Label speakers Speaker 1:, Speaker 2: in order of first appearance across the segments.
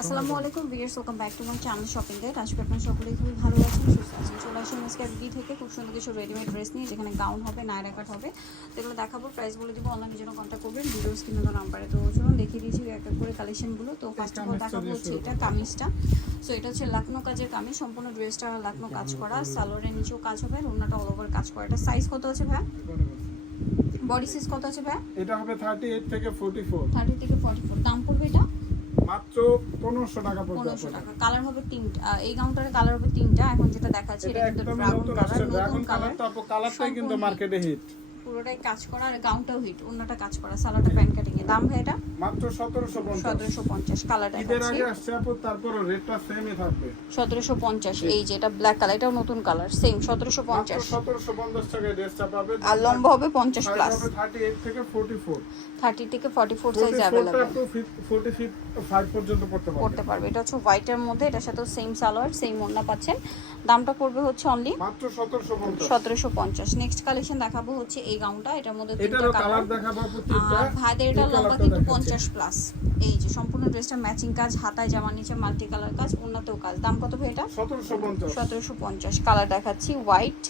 Speaker 1: আসসালামু আলাইকুম viewers welcome back to my channel shopping guide আজকে আপনারা সকলেই খুবই ভালো আছেন সুস্থ আছেন। চলে আসেন আজকে বিডি থেকে? খুব সুন্দর কিছু রেডিমেড ড্রেস নিয়ে যেখানে গাউন হবে নায়রা কাট হবে। তো এগুলো দেখাবো প্রাইস বলে দিব অনলাইনের জন্য কন্ট্যাক্ট করবেন। ভিডিও স্ক্রিনে তো নাম্বারে তো চলুন দেখিয়ে দিয়েছি এক এক করে কালেকশনগুলো তো ফার্স্ট অফ অল দেখাবো হচ্ছে এটা কামিজটা। সো এটা হচ্ছে লাকনো কাজের কামিজ। সম্পূর্ণ ড্রেসটা লাকনো কাজ করা। সালোয়ারের নিচেও কাজ হবে আর অন্যটা অল ওভার কাজ করা। এটা সাইজ কত আছে ভাই বডি সাইজ কত আছে ভাই
Speaker 2: এটা হবে থার্টি এইট থেকে ফোর্টি ফোর
Speaker 1: থার্টি থেকে ফর্টি ফোর দাম পড়বে এটা?
Speaker 2: মাত্র পনেরোশো টাকা পড়বে
Speaker 1: পনেরোশো
Speaker 2: আপনার।
Speaker 1: টাকা। কালার হবে তিনটা। এই গাউনটার কালার হবে তিনটা। এখন যেটা দেখাচ্ছে
Speaker 2: এটা
Speaker 1: কিন্তু ড্রাগন কালার
Speaker 2: ড্রাগন
Speaker 1: কালার
Speaker 2: আপু কালারটাই কিন্তু মার্কেটে হিট
Speaker 1: পুরোটাই কাজ করা আর গাউনটাও হিট অন্যটা কাজ করা সালোয়ারটা প্যান্ট কাটিং এর দাম ভাই এটা?
Speaker 2: মাত্র সতেরোশো পঞ্চাশ।
Speaker 1: সতেরোশো পঞ্চাশ
Speaker 2: ঈদের আগে আসছে আপু তারপরে রেটটা সেমই থাকবে।
Speaker 1: সতেরোশো পঞ্চাশ এই যে এটা ব্ল্যাক কালার এটাও নতুন কালার সেম সতেরোশো
Speaker 2: মাত্র
Speaker 1: পঞ্চাশ
Speaker 2: সতেরোশো পঞ্চাশ টাকায় ড্রেসটা পাবে।
Speaker 1: আর লম্বা হবে পঞ্চাশ প্লাস
Speaker 2: থার্টি এইট থেকে ফোর্টি ফোর
Speaker 1: থার্টি থেকে ফর্টি ফোর সাইজ
Speaker 2: ফোর্টি ফোরটা
Speaker 1: অ্যাভেলেবেল
Speaker 2: আপু ফোর্টি পর্যন্ত পড়তে পারবে।
Speaker 1: করতে পারবে। এটা হচ্ছে হোয়াইটের মধ্যে এটার সাথেও সেম সালোয়ার সেম ওড়না পাচ্ছেন। দামটা পড়বে হচ্ছে অনলি
Speaker 2: মাত্র সতেরোশো পঞ্চাশ।
Speaker 1: সতেরোশো পঞ্চাশ। নেক্সট কালেকশন দেখাবো হচ্ছে এই গাউনটা এটার মধ্যে তিনটা কালার
Speaker 2: কালার দেখাবো আপু তিনটা
Speaker 1: আর ভাইদের এটা লম্বা কিন্তু। পঞ্চাশ প্লাস এই যে সম্পূর্ণ ড্রেসটা ম্যাচিং কাজ হাতায় জামার নিচে মাল্টি কালার কাজ উন্নতেও কাজ। দাম কত ভাই এটা?
Speaker 2: সতেরোশো পঞ্চাশ।
Speaker 1: কালার দেখাচ্ছি হোয়াইট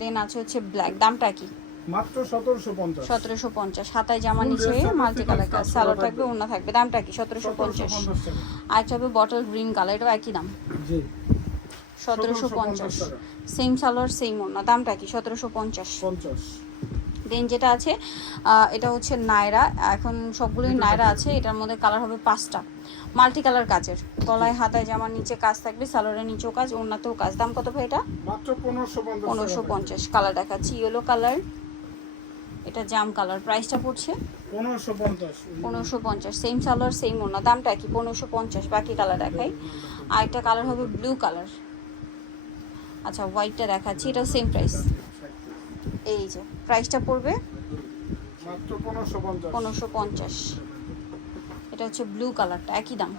Speaker 1: দেন আছে হচ্ছে ব্ল্যাক দামটা কি?
Speaker 2: মাত্র সতেরোশো পঞ্চাশ।
Speaker 1: সতেরোশো পঞ্চাশ। হাতায় জামার
Speaker 2: Full
Speaker 1: নিচে মাল্টি কালার
Speaker 2: কাজ।
Speaker 1: সালোয়ার
Speaker 2: থাকবে।
Speaker 1: থাকবে অন্য থাকবে। দামটা কি? সতেরোশো
Speaker 2: সতেরোশো
Speaker 1: পঞ্চাশ
Speaker 2: পঞ্চাশ টাকা
Speaker 1: আর একটা হবে বটল গ্রিন কালার এটাও একই দাম?
Speaker 2: জি।
Speaker 1: সতেরোশো
Speaker 2: 1750
Speaker 1: পঞ্চাশ। সেম সালোয়ার সেম ওড়না। দামটা কি? সতেরোশো পঞ্চাশ।
Speaker 2: পঞ্চাশ।
Speaker 1: দেন যেটা আছে এটা হচ্ছে নায়রা। এখন সবগুলোই নায়রা আছে এটার মধ্যে কালার হবে পাঁচটা। মাল্টি কালার কাজের গলায় হাতায় জামার নিচে কাজ থাকবে সালোয়ারের নিচেও কাজ ওড়নাতেও কাজ। দাম কত ভাই এটা?
Speaker 2: পনেরোশো পঞ্চাশ
Speaker 1: পনেরোশো পঞ্চাশ। কালার দেখাচ্ছি ইয়েলো কালার এটা জাম কালার প্রাইসটা পড়ছে?
Speaker 2: পনেরোশো পঞ্চাশ।
Speaker 1: সেম সালোয়ার সেম ওড়না। দামটা কি? পনেরোশো পঞ্চাশ। বাকি কালার দেখাই। আর একটা কালার হবে ব্লু কালার আচ্ছা হোয়াইটটা দেখাচ্ছি এটাও সেম প্রাইস এই যে প্রাইসটা পড়বে
Speaker 2: মাত্র পনেরোশো পঞ্চাশ।
Speaker 1: এটা হচ্ছে ব্লু কালারটা একই দাম।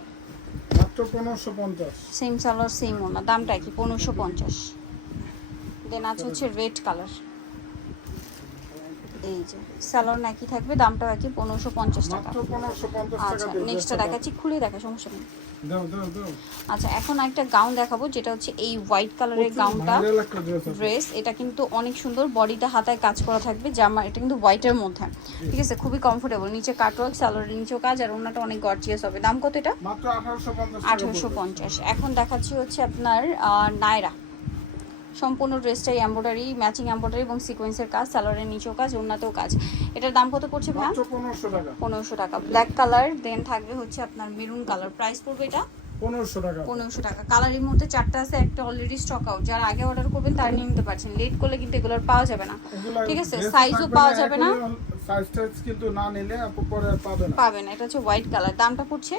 Speaker 1: সেম সালোয়ার সেম ওনা দামটা একই পনেরোশো পঞ্চাশ। দেন আছে হচ্ছে রেড কালার এই যে সালোয়ার একই থাকবে দামটাও একই পনেরোশো পঞ্চাশ টাকা। আচ্ছা নেক্সটটা দেখাচ্ছি খুলে দেখা সমস্যা নেই। আচ্ছা এখন একটা গাউন দেখাবো যেটা হচ্ছে এই হোয়াইট কালারের গাউনটা। ড্রেস এটা কিন্তু অনেক সুন্দর বডিটা হাতায় কাজ করা থাকবে জামা এটা কিন্তু হোয়াইটের মধ্যে। ঠিক আছে খুবই কমফোর্টেবল নিচে কাটওয়ার্ক সালোয়ারের নিচেও কাজ আর ওনাটা অনেক গর্জিয়াস হবে। দাম কত এটা?
Speaker 2: আঠারোশো পঞ্চাশ
Speaker 1: এখন দেখাচ্ছি হচ্ছে আপনার নায়রা সম্পূর্ণ ড্রেসটাই এম্ব্রয়ডারি ম্যাচিং এম্ব্রয়ডারি এবং সিকোয়েন্সের কাজ সালোয়ারের নিচেও কাজ ওনাতেও কাজ। এটার দাম কত পড়ছে ভাই
Speaker 2: পনেরোশো টাকা।
Speaker 1: পনেরোশো টাকা। ব্ল্যাক কালার দেন থাকবে হচ্ছে আপনার মেরুন কালার প্রাইস পড়বে এটা?
Speaker 2: পনেরোশো টাকা।
Speaker 1: পনেরোশো টাকা। কালারের মধ্যে চারটা আছে একটা অলরেডি স্টক আউট যারা আগে অর্ডার করবেন তারা নিয়ে নিতে পারছেন। লেট করলে কিন্তু এগুলো পাওয়া যাবে না। ঠিক আছে? সাইজও পাওয়া যাবে না।
Speaker 2: সাইজ কিন্তু না নিলে পরে পাবে না।
Speaker 1: পাবে না। এটা হচ্ছে হোয়াইট কালার দামটা পড়ছে?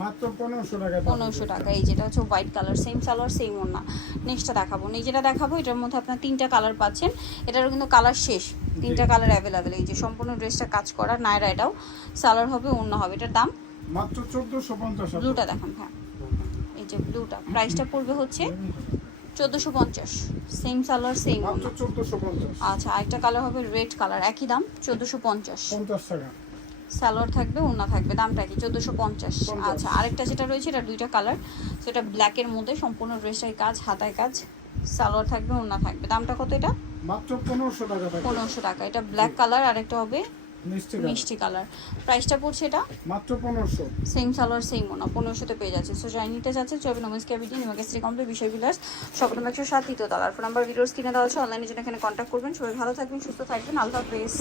Speaker 2: মাত্র পনেরোশো টাকা দাম।
Speaker 1: পনেরোশো টাকা এই যেটা হচ্ছে white colour same salwar same ওড়না। নেক্সটটা দেখাবো। যেটা দেখাবো এটার মধ্যে আপনার তিনটা কালার পাচ্ছেন। এটারও কিন্তু কালার শেষ। তিনটা কালার অ্যাভেলেবেল এই যে সম্পূর্ণ ড্রেসটা কাজ করা নায়রা এটাও সালোয়ার হবে ওড়না হবে। এটার দাম?
Speaker 2: মাত্র চোদ্দশো পঞ্চাশ
Speaker 1: ব্লুটা দেখান হ্যাঁ এই যে ব্লুটা প্রাইসটা পড়বে হচ্ছে চোদ্দোশো পঞ্চাশ। সেম সালোয়ার সেম ওড়না। আচ্ছা আরেকটা কালার হবে রেড কালার একই দাম চোদ্দোশো পঞ্চাশ।
Speaker 2: পঞ্চাশ টাকা।
Speaker 1: সালোয়ার থাকবে ওড়না থাকবে দামটা কি চোদ্দোশো পঞ্চাশ। আচ্ছা আরেকটা যেটা রয়েছে এটা দুইটা কালার সেটা ব্ল্যাকের মধ্যে সম্পূর্ণ ড্রেসটাই কাজ হাতায় কাজ সালোয়ার থাকবে ওড়না থাকবে। দামটা কত এটা?
Speaker 2: মাত্র পনেরোশো টাকা
Speaker 1: পনেরোশো টাকা। এটা ব্ল্যাক কালার আরেকটা হবে
Speaker 2: মিষ্টি
Speaker 1: মিষ্টি কালার। প্রাইসটা পড়ছে এটা?
Speaker 2: মাত্র পনেরোশো।
Speaker 1: সেম সালোয়ার সেম ওনা পনেরোশোতে পেয়ে যাচ্ছে। সো যাই নিতে যাচ্ছে চলবে নমেন্স ক্যাবিটি নিমাকে শ্রী কমপ্লিট বিষয় বিলাস স্বপ্ন একশো সাত তৃতীয় তলার ফোন নাম্বার ভিডিওস কিনে দেওয়া হচ্ছে অনলাইনে জন্য এখানে কন্ট্যাক্ট করবেন। সবাই ভালো থাকবেন সুস্থ থাকবেন আল্লাহ হাফেজ।